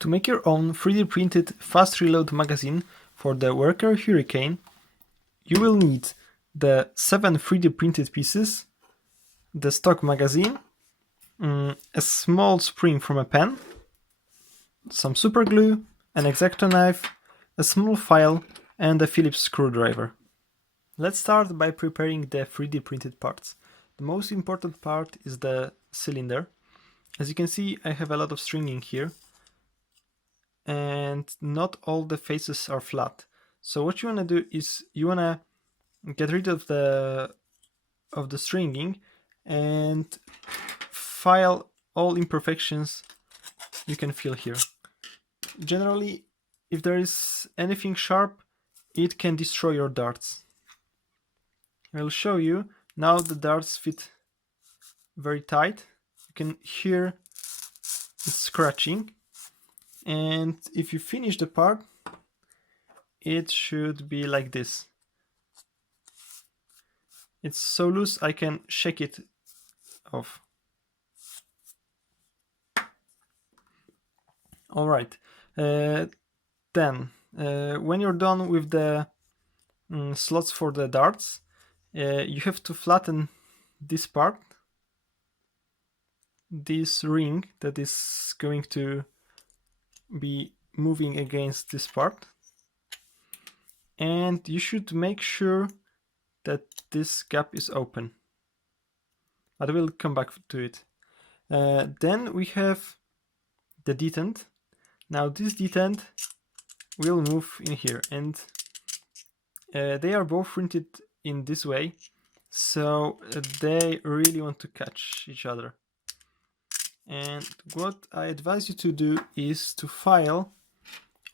To make your own 3D printed fast reload magazine for the Worker Hurricane, you will need the 7 3D printed pieces, the stock magazine, a small spring from a pen, some super glue, an X-Acto knife, a small file, and a Phillips screwdriver. Let's start by preparing the 3D printed parts. The most important part is the cylinder. As you can see, I have a lot of stringing here, and not all the faces are flat. So what you want to do is you want to get rid of the stringing and file all imperfections you can feel here. Generally, if there is anything sharp, it can destroy your darts. I'll show you. Now the darts fit very tight. You can hear it scratching. And if you finish the part, it should be like this. It's so loose I can shake it off. Alright, then when you're done with the slots for the darts, you have to flatten this part, this ring that is going to be moving against this part, and you should make sure that this gap is open, but we'll come back to it. Then we have the detent. Now this detent will move in here, and they are both printed in this way, so they really want to catch each other. And what I advise you to do is to file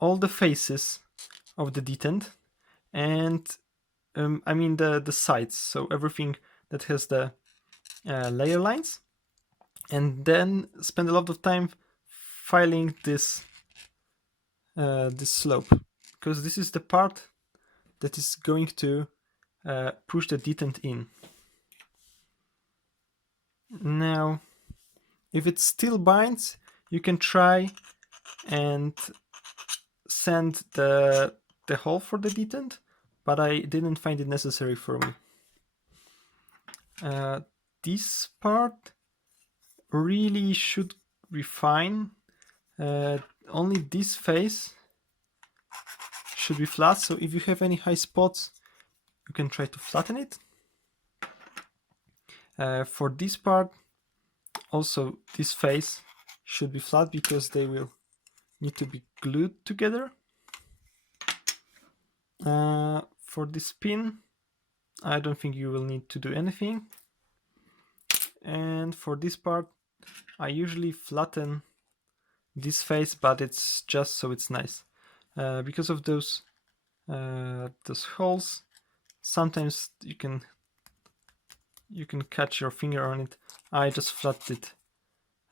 all the faces of the detent, and I mean the sides, so everything that has the layer lines, and then spend a lot of time filing this slope, because this is the part that is going to push the detent in. Now, if it still binds, you can try and sand the hole for the detent, but I didn't find it necessary for me. This part really should be fine. Only this face should be flat, so if you have any high spots, you can try to flatten it. For this part, also this face should be flat because they will need to be glued together. For this pin, I don't think you will need to do anything. And for this part, I usually flatten this face, but it's just so it's nice. Because of those holes, sometimes you can catch your finger on it. I just flatten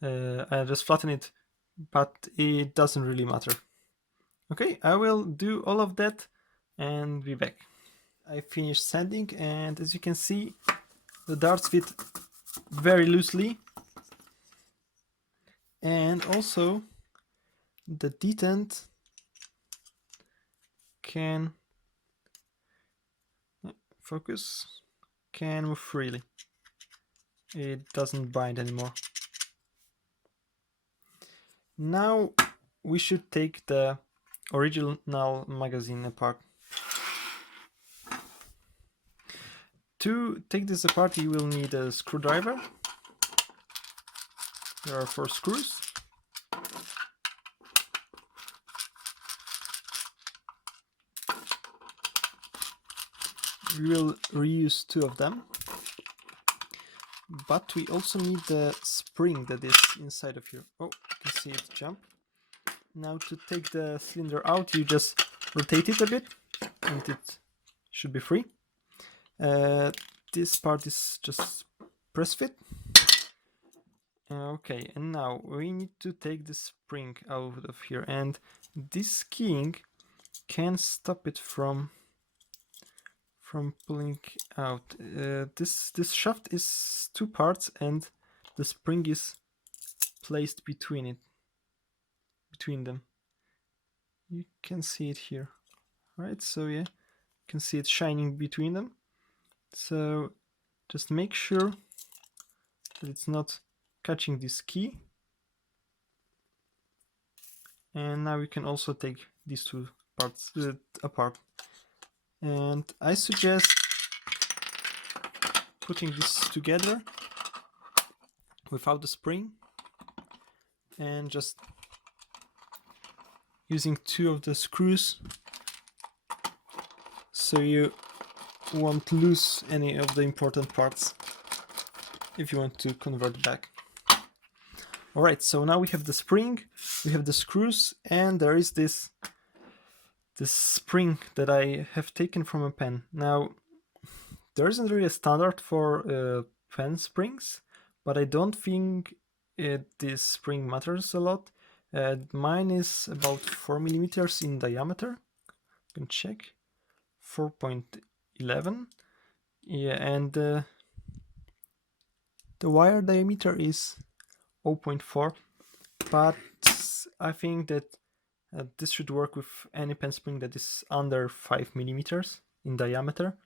it, but it doesn't really matter. Okay, I will do all of that and be back. I finished sanding, and as you can see, the darts fit very loosely, and also the detent can move freely. It doesn't bind anymore. Now we should take the original magazine apart. To take this apart, you will need a screwdriver. There are 4 screws. We will reuse 2 of them, but we also need the spring that is inside of here. Oh, you can see it jump. Now to take the cylinder out, you just rotate it a bit and it should be free. This part is just press fit. Okay, and now we need to take the spring out of here, and this keying can stop it from pulling out. This shaft is 2 parts, and the spring is placed between between them. You can see it here, right? So yeah, you can see it shining between them. So just make sure that it's not catching this key. And now we can also take these two parts apart. And I suggest putting this together without the spring and just using two of the screws so you won't lose any of the important parts if you want to convert back. Alright, so now we have the spring, we have the screws, and there is this spring that I have taken from a pen. Now, there isn't really a standard for pen springs, but I don't think this spring matters a lot. Mine is about 4 millimeters in diameter. You can check. 4.11. Yeah, and the wire diameter is 0.4, but I think that this should work with any pen spring that is under 5 millimeters in diameter.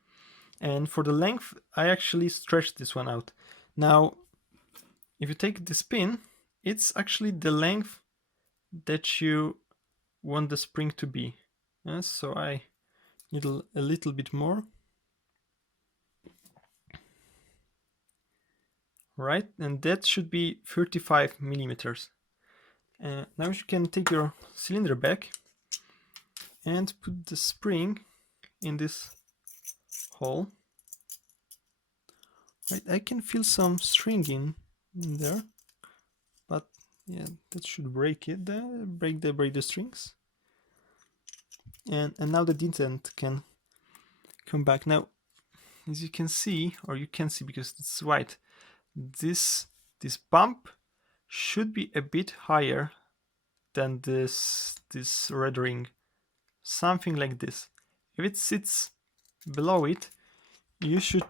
And for the length, I actually stretched this one out. Now, if you take this pin, it's actually the length that you want the spring to be. So I need a little bit more. Right, and that should be 35 millimeters. Now you can take your cylinder back and put the spring in this hole. Right, I can feel some string in there, but yeah, that should break it. Break the strings. And now the detent can come back. Now, as you can see, or you can see because it's white, this bump should be a bit higher than this red ring, something like this. If it sits below it, you should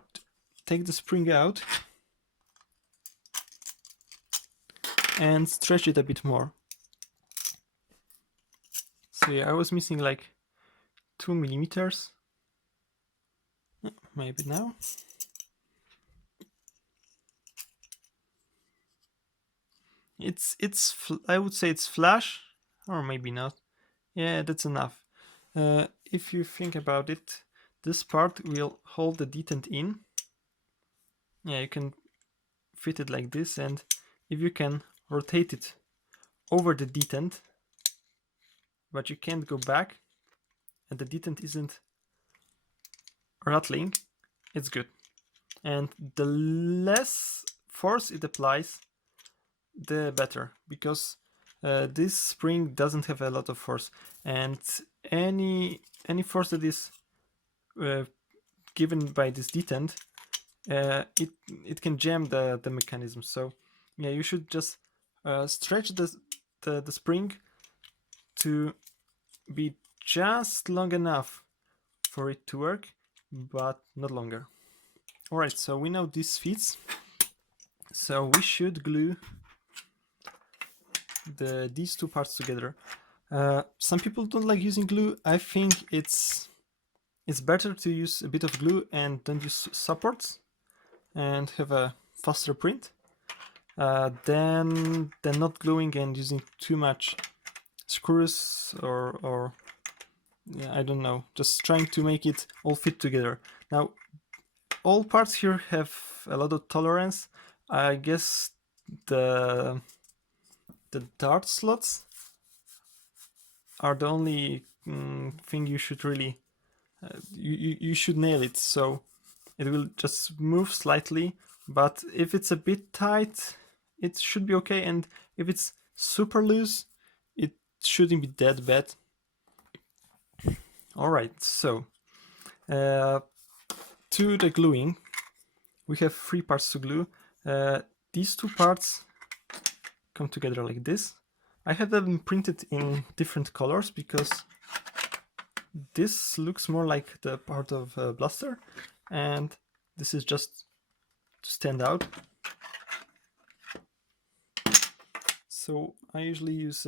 take the spring out and stretch it a bit more. So yeah, I was missing like 2 millimeters. Maybe now. I would say it's flush, or maybe not. Yeah, that's enough. If you think about it, this part will hold the detent in. Yeah, you can fit it like this, and if you can rotate it over the detent, but you can't go back, and the detent isn't rattling, it's good. And the less force it applies, the better, because this spring doesn't have a lot of force, and any force that is given by this detent, it can jam the mechanism. So yeah, you should just stretch the spring to be just long enough for it to work, but not longer. Alright, so we know this fits, so we should glue these two parts together. Some people don't like using glue. I think it's better to use a bit of glue and don't use supports and have a faster print than not gluing and using too much screws or yeah, I don't know, just trying to make it all fit together. Now, all parts here have a lot of tolerance. I guess the dart slots are the only thing you should really you should nail it, so it will just move slightly, but if it's a bit tight, it should be okay, and if it's super loose, it shouldn't be that bad. Alright, so to the gluing, we have 3 parts to glue. These 2 parts come together like this. I have them printed in different colors because this looks more like the part of a blaster, and this is just to stand out. So I usually use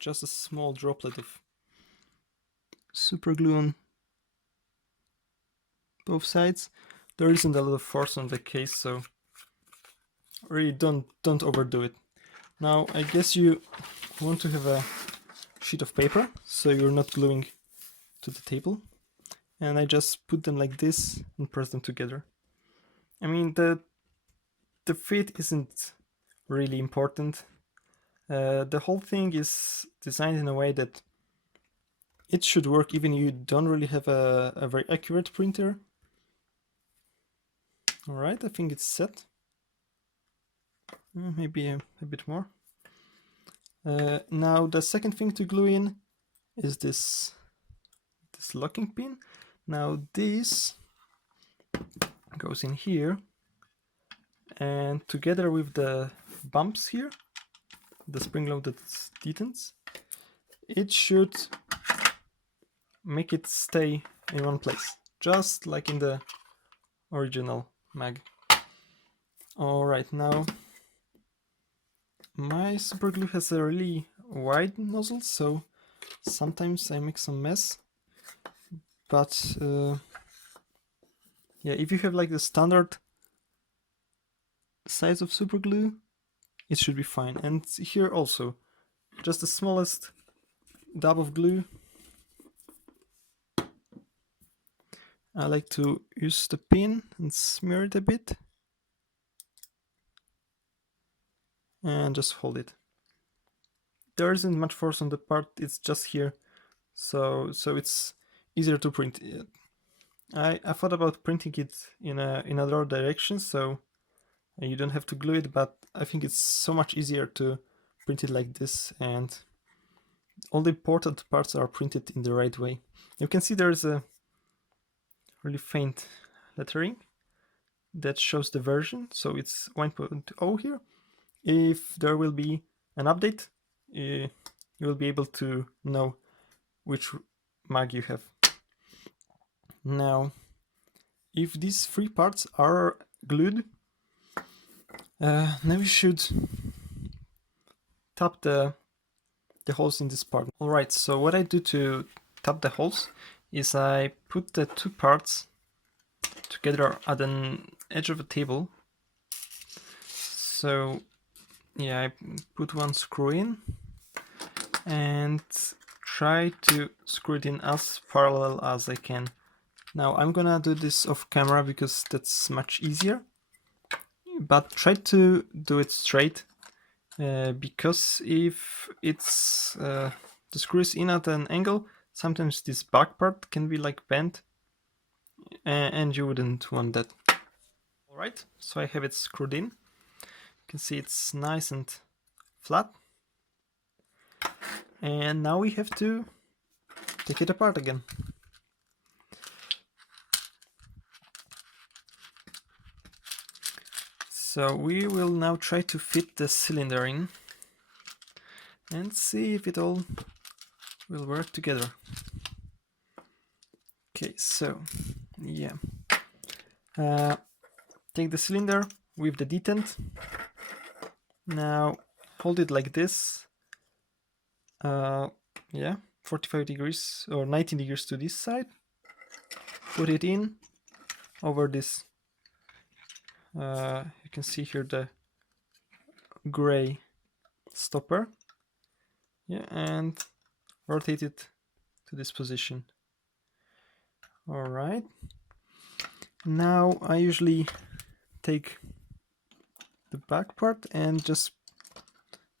just a small droplet of super glue on both sides. There isn't a lot of force on the case, so really don't overdo it. Now I guess you want to have a sheet of paper so you're not gluing to the table, and I just put them like this and press them together. I mean, the fit isn't really important. The whole thing is designed in a way that it should work even if you don't really have a very accurate printer. Alright, I think it's set. Maybe a bit more. Now the second thing to glue in is this locking pin. Now this goes in here, and together with the bumps here, the spring-loaded detents, it should make it stay in one place, just like in the original mag. Alright, now my super glue has a really wide nozzle, so sometimes I make some mess. But yeah, if you have like the standard size of super glue, it should be fine. And here also, just the smallest dab of glue. I like to use the pin and smear it a bit. And just hold it. There isn't much force on the part, it's just here. So it's easier to print it. I thought about printing it in another direction, so you don't have to glue it, but I think it's so much easier to print it like this, and all the important parts are printed in the right way. You can see there is a really faint lettering that shows the version, so it's 1.0 here. If there will be an update, you will be able to know which mag you have. Now, if these three parts are glued, now we should tap the holes in this part. Alright, so what I do to tap the holes is I put the two parts together at an edge of a table. So yeah, I put one screw in and try to screw it in as parallel as I can. Now I'm gonna do this off camera because that's much easier, but try to do it straight, because if it's the screw is in at an angle, sometimes this back part can be like bent, and you wouldn't want that. Alright, so I have it screwed in. You can see it's nice and flat. And now we have to take it apart again. So we will now try to fit the cylinder in and see if it all will work together. Okay, so yeah, take the cylinder with the detent. Now hold it like this. Yeah, 45 degrees or 19 degrees to this side. Put it in over this. You can see here the gray stopper. Yeah, and rotate it to this position. Alright. Now I usually take the back part and just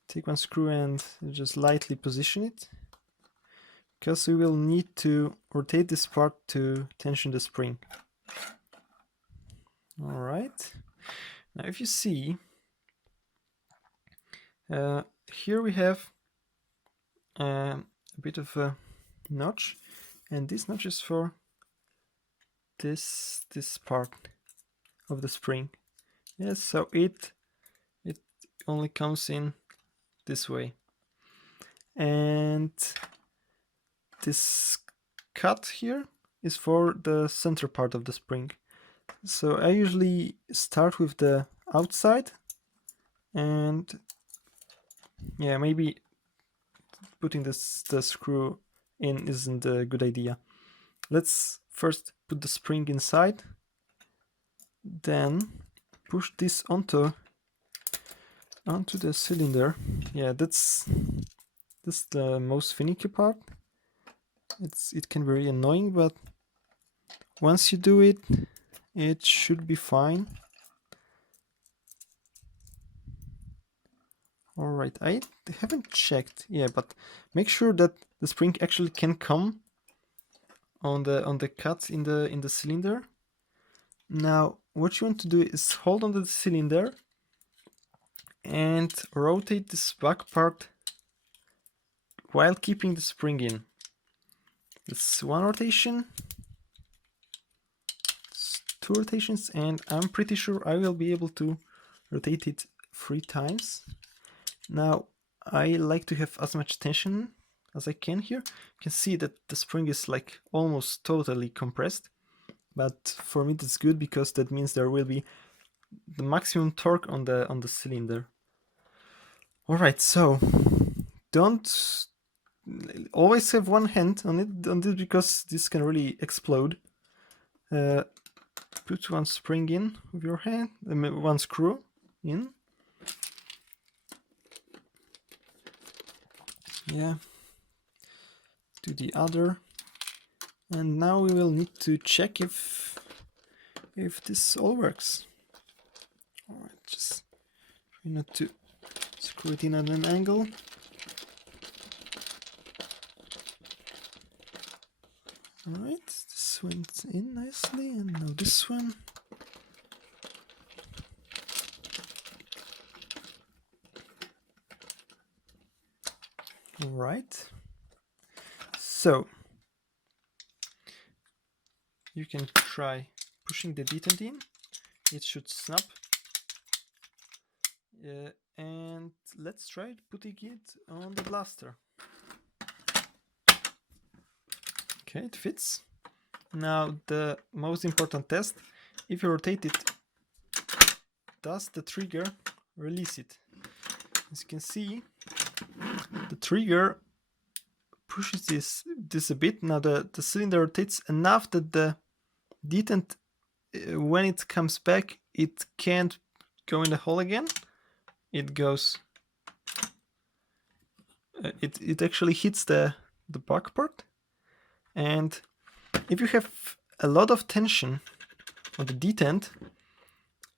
take one screw and just lightly position it, because we will need to rotate this part to tension the spring. Alright, now if you see, here we have a bit of a notch, and this notch is for this part of the spring. Yes, so it only comes in this way, and this cut here is for the center part of the spring. So I usually start with the outside, and yeah, maybe putting the screw in isn't a good idea. Let's first put the spring inside, then push this onto the cylinder. Yeah, that's the most finicky part. It can be really annoying, but once you do it, it should be fine. All right, I haven't checked. Yeah, but make sure that the spring actually can come on the cut in the cylinder. Now, what you want to do is hold on to the cylinder and rotate this back part while keeping the spring in. It's one rotation, it's two rotations, and I'm pretty sure I will be able to rotate it 3 times. Now, I like to have as much tension as I can here. You can see that the spring is like almost totally compressed, but for me that's good because that means there will be the maximum torque on the cylinder. All right, so don't always have one hand on it because this can really explode. Put one spring in with your hand, one screw in. Yeah. Do the other. And now we will need to check if this all works. All right, just try not to screw it in at an angle. Alright, this went in nicely, and now this one. Alright, so you can try pushing the detent in, it should snap. And let's try putting it on the blaster. Okay, it fits. Now the most important test, if you rotate it, does the trigger release it? As you can see, the trigger pushes this a bit. Now the cylinder rotates enough that the detent, when it comes back, it can't go in the hole again. It goes, it actually hits the back part. And if you have a lot of tension on the detent,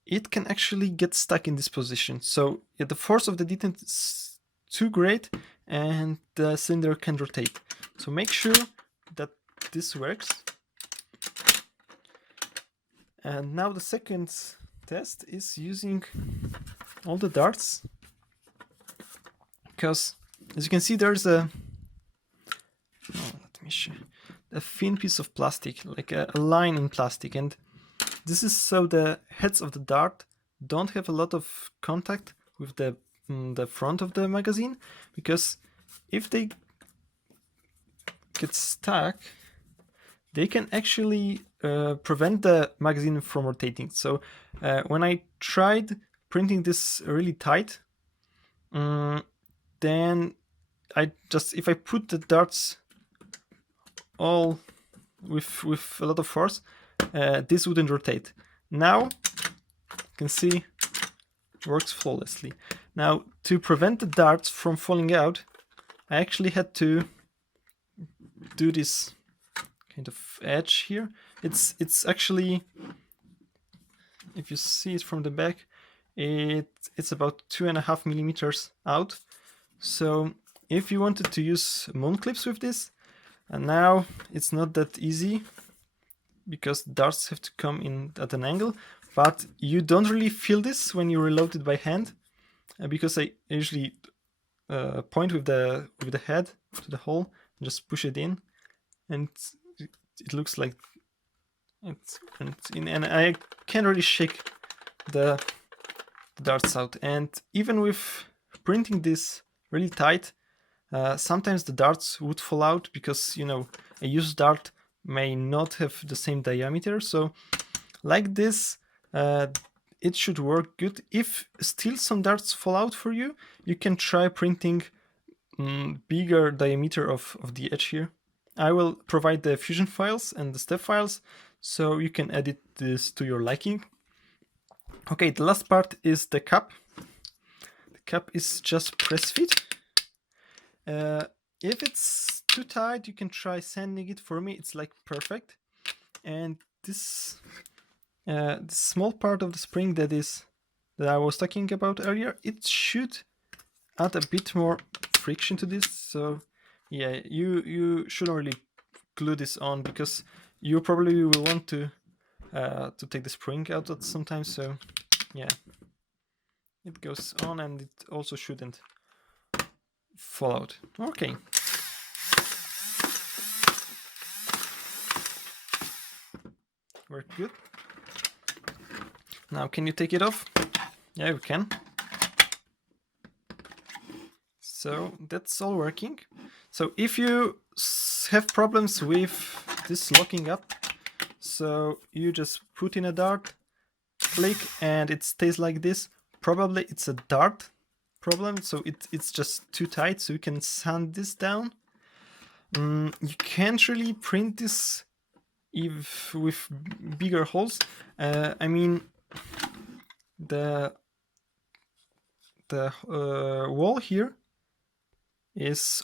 it can actually get stuck in this position. So yeah, the force of the detent is too great and the cylinder can rotate. So make sure that this works. And now the second test is using all the darts, because as you can see there's a thin piece of plastic, like a line in plastic, and this is so the heads of the dart don't have a lot of contact with the front of the magazine, because if they get stuck, they can actually prevent the magazine from rotating. So when I tried printing this really tight, then if I put the darts all with a lot of force, this wouldn't rotate. Now you can see it works flawlessly. Now to prevent the darts from falling out, I actually had to do this kind of edge here. It's actually, if you see it from the back, it's about 2.5 millimeters out. So if you wanted to use moon clips with this, and now it's not that easy because darts have to come in at an angle, but you don't really feel this when you reload it by hand, because I usually point with the head to the hole and just push it in, and it looks like and I can't really shake the darts out. And even with printing this really tight, sometimes the darts would fall out because, you know, a used dart may not have the same diameter. So like this, it should work good. If still some darts fall out for you, you can try printing bigger diameter of the edge here. I will provide the fusion files and the step files, so you can edit this to your liking. Okay, the last part is the cap. The cap is just press fit. If it's too tight, you can try sanding it. For me, it's like perfect. And this small part of the spring that I was talking about earlier, it should add a bit more friction to this. So yeah, you shouldn't really glue this on, because you probably will want to take the spring out at some time. So yeah, it goes on, and it also shouldn't fall out. Okay. Worked good. Now, can you take it off? Yeah, we can. So that's all working. So if you have problems with this locking up, so you just put in a dart, click, and it stays like this. Probably it's a dart problem, so it's just too tight, so you can sand this down. You can't really print this if with bigger holes. I mean, the wall here is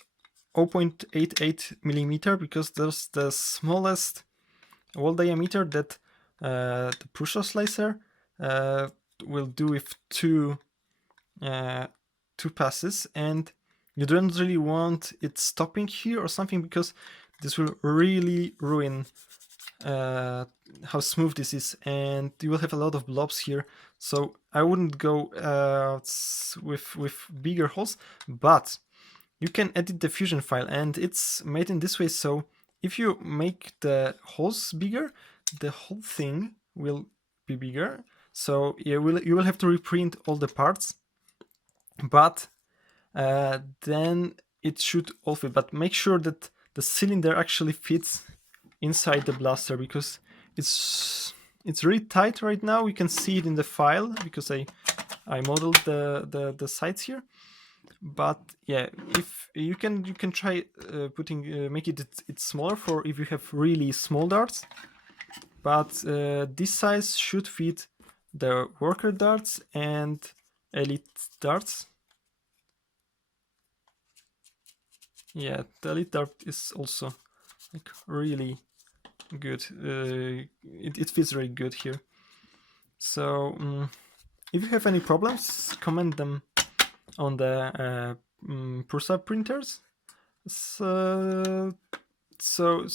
0.88 millimeter, because there's the smallest wall diameter that the Prusa slicer will do with two passes, and you don't really want it stopping here or something, because this will really ruin how smooth this is, and you will have a lot of blobs here. So I wouldn't go with bigger holes, but you can edit the fusion file, and it's made in this way. So if you make the holes bigger, the whole thing will be bigger. So you will have to reprint all the parts, but then it should all fit. But make sure that the cylinder actually fits inside the blaster, because it's really tight right now. You can see it in the file, because I modeled the sides here. But yeah, if you can try make it smaller for if you have really small darts. But this size should fit the worker darts and elite darts. Yeah, the elite dart is also like really good. It fits very good here. So if you have any problems, comment them on the Prusa printers. So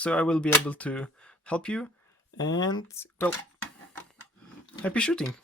I will be able to help you. And well, happy shooting.